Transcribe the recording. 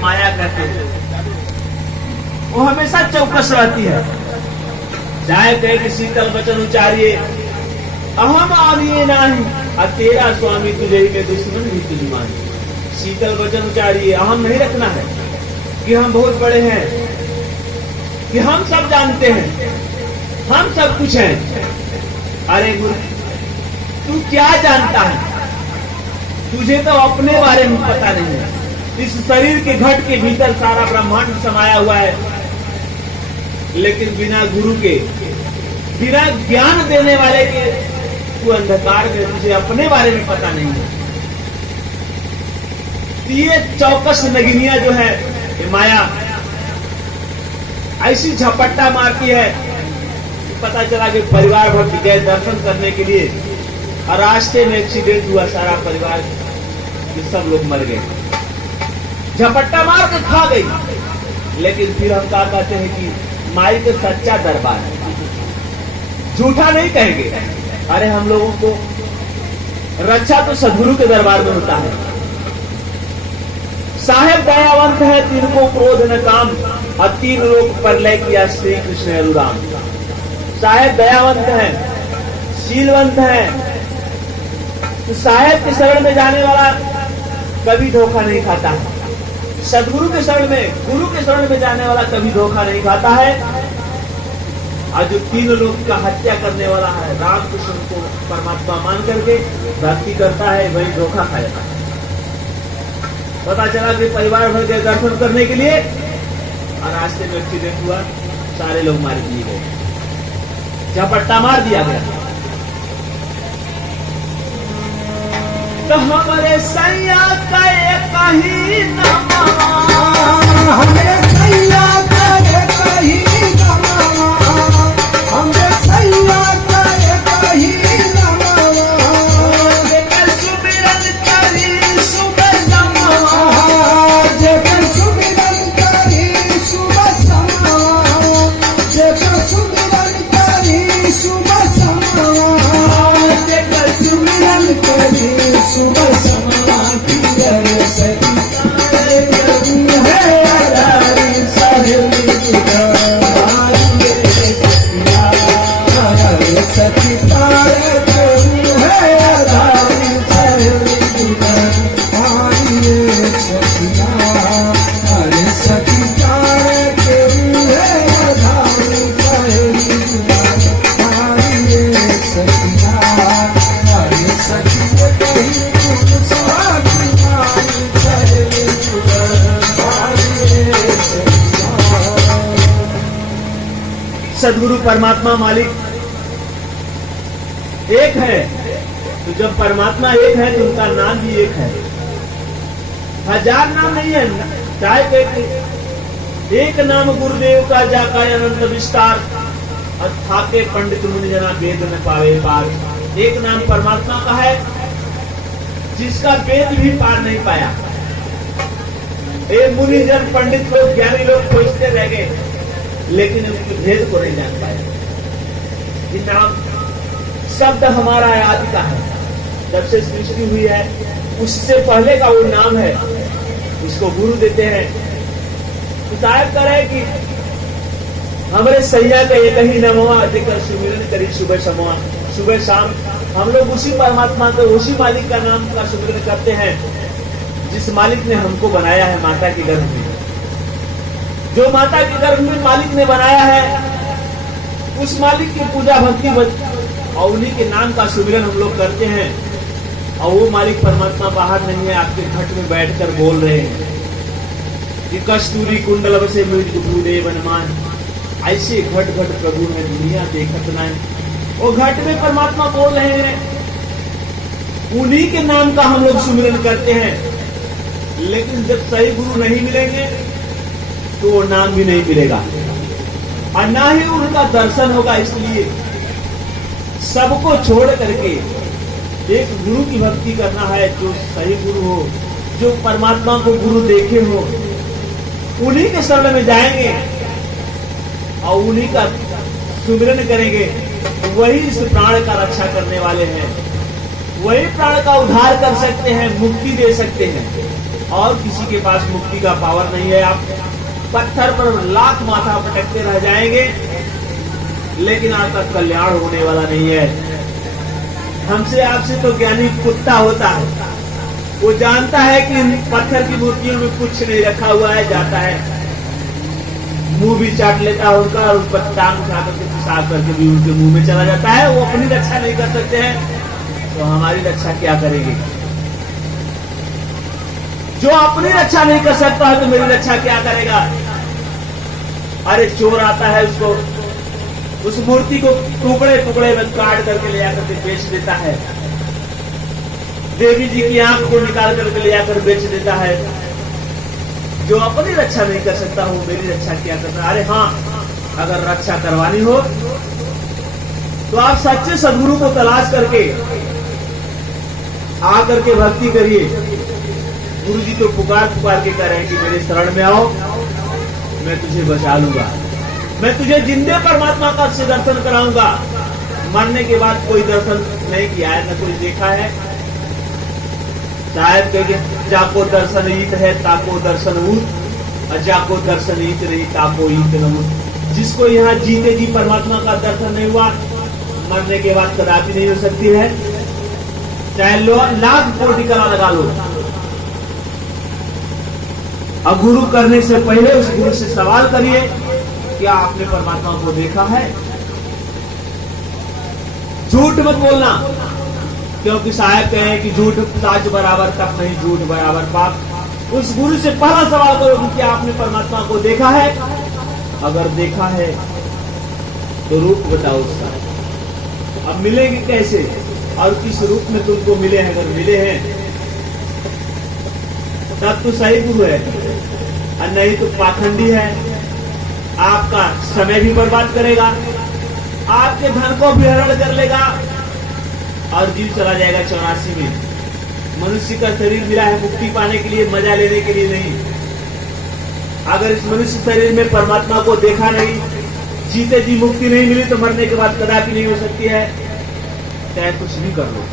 माया कहते हैं, वो हमेशा चौकस रहती है। चाहे कहे कि शीतल वचन उचारिए, अहम आविए नाही, और तेरा स्वामी तुझे ही में दुश्मन भी तुझ मानी। शीतल वचन उचारिए, अहम नहीं रखना है कि हम बहुत बड़े हैं, कि हम सब जानते हैं, हम सब कुछ हैं। अरे गुरु, तू क्या जानता है? तुझे तो अपने बारे में पता नहीं है। इस शरीर के घट के भीतर सारा ब्रह्मांड समाया हुआ है, लेकिन बिना गुरु के, बिना ज्ञान देने वाले के तू अंधकार में, तुझे अपने बारे में पता नहीं है। ये चौकस नगिनिया जो है, ये माया ऐसी झपट्टा मारती है, पता चला कि परिवार भर गए दर्शन करने के लिए, और रास्ते में एक्सीडेंट हुआ, सारा परिवार के सब लोग मर गए, झपट्टा मार के खा गई। लेकिन फिर हम क्या कहते हैं कि माई का सच्चा दरबार है, झूठा नहीं कहेंगे। अरे हम लोगों को रक्षा तो सदगुरु के दरबार में होता है। साहेब दयावंत है, तिनको क्रोध न काम, और 3 लोग पर लय किया श्री कृष्ण अनुराम। साहेब दयावंत है, शीलवंत है, तो साहेब के शरण में जाने वाला कभी धोखा नहीं खाता है। सदगुरु के शरण में, गुरु के शरण में जाने वाला कभी धोखा नहीं खाता है। और जो 3 लोग का हत्या करने वाला है, रामकृष्ण को परमात्मा मान करके भक्ति करता है, वही धोखा खाएगा। पता चला कि परिवार भर के दर्शन करने के लिए, और रास्ते में एक्सीडेंट हुआ, सारे लोग मार दिए गए, झपट्टा मार दिया गया। तो हमारे सैया का कहीं नमवा, हमें सैया का कहीं नमवा, हमें सैया का कहीं नमवा, जेकर सुमिरन करी सुबह नमवा, जेकर सुमिरन करी सुबह समावा, जेकर सुमिरन करी सुबह समावा, जेकर सुमिरन करी सुबह समावा, किधर से सदगुरु परमात्मा मालिक एक है। तो जब परमात्मा एक है तो उनका नाम भी एक है। 1000 नाम नहीं है, चाहे एक नाम गुरुदेव का जाका अनंत विस्तार, और थाके पंडित मुनि जना वेद में पावे पार। एक नाम परमात्मा का है जिसका वेद भी पार नहीं पाया। मुनिजन पंडित लोग, ज्ञानी लोग खोजते रह गए, लेकिन उसके भेद को नहीं जान पाए। ये नाम शब्द हमारा आदि का है, जब से सृष्टि हुई है उससे पहले का वो नाम है, उसको गुरु देते हैं। तो साहब करे कि हमारे सैया का एक ही नमवा, जेकर सुमिरन करी सुबह समवा, सुबह शाम हम लोग उसी परमात्मा को, उसी मालिक का नाम का सुमिरन करते हैं जिस मालिक ने हमको बनाया है माता के गर्भ में। जो माता के गर्भ में मालिक ने बनाया है, उस मालिक की पूजा भक्ति और उन्हीं के नाम का सुमिरन हम लोग करते हैं। और वो मालिक परमात्मा बाहर नहीं है, आपके घट में बैठकर बोल रहे हैं कि कस्तूरी कुंडल से मृत्यु भूदेव अनुमान। ऐसे घट घट प्रभु है, दुनिया देखत नहीं। वो घट में परमात्मा बोल रहे हैं, उन्हीं के नाम का हम लोग सुमिरन करते हैं। लेकिन जब सही गुरु नहीं मिलेंगे तो वो नाम भी नहीं मिलेगा, और ना ही उनका दर्शन होगा। इसलिए सबको छोड़ करके एक गुरु की भक्ति करना है, जो सही गुरु हो, जो परमात्मा को गुरु देखे हो, उन्हीं के शरण में जाएंगे और उन्हीं का सुमिरन करेंगे। वही इस प्राण का रक्षा करने वाले हैं, वही प्राण का उद्धार कर सकते हैं, मुक्ति दे सकते हैं। और किसी के पास मुक्ति का पावर नहीं है। आप पत्थर पर लाख माथा पटकते रह जाएंगे, लेकिन आपका कल्याण होने वाला नहीं है। हमसे आपसे तो ज्ञानी कुत्ता होता है, वो जानता है कि इन पत्थर की मूर्तियों में कुछ नहीं रखा हुआ है, जाता है मुंह भी चाट लेता है उनका, और उस पर टांग उठा करके पिसाब करके भी उनके मुंह में चला जाता है। वो अपनी रक्षा नहीं कर सकते हैं, तो हमारी रक्षा क्या करेंगे? जो अपनी रक्षा नहीं कर सकता है तो मेरी रक्षा क्या करेगा? अरे चोर आता है, उसको उस मूर्ति को टुकड़े टुकड़े में काट करके ले आकर के बेच देता है। देवी जी की आंख को निकाल करके ले आकर बेच देता है। जो अपनी रक्षा नहीं कर सकता हूं, मेरी रक्षा क्या करता? अरे हाँ, अगर रक्षा करवानी हो तो आप सच्चे सदगुरु को तलाश करके आकर के भक्ति करिए। गुरु जी तो पुकार पुकार के कह रहे हैं कि मेरे शरण में आओ, मैं तुझे बचा लूंगा, मैं तुझे जिंदे परमात्मा का से दर्शन कराऊंगा। मरने के बाद कोई दर्शन नहीं किया है, न कोई देखा है। शायद कहे जाको दर्शन ईत है ताको दर्शन ऊत, और जाको दर्शन ईत नहीं ताको ईत न ऊत। जिसको यहाँ जीते जी परमात्मा का दर्शन नहीं हुआ, मरने के बाद कदापि नहीं हो सकती है, चाहे लाख कोटि कला लगा लो। अब गुरु करने से पहले उस गुरु से सवाल करिए, क्या आपने परमात्मा को देखा है? झूठ मत बोलना, क्योंकि साहब कहे कि झूठ साच बराबर तप नहीं, झूठ बराबर पाप। उस गुरु से पहला सवाल करो कि क्या आपने परमात्मा को देखा है? अगर देखा है तो रूप बताओ उसका। अब मिलेंगे कैसे और किस रूप में तुमको मिले हैं? अगर मिले हैं तब तो सही गुरु है, और नहीं तो पाखंडी है। आपका समय भी बर्बाद करेगा, आपके धन को भी हरण कर लेगा, और जीव चला जाएगा 84 में। मनुष्य का शरीर मिला है मुक्ति पाने के लिए, मजा लेने के लिए नहीं। अगर इस मनुष्य शरीर में परमात्मा को देखा नहीं, जीते जी मुक्ति नहीं मिली, तो मरने के बाद कदापि नहीं हो सकती है, चाहे कुछ भी कर लो।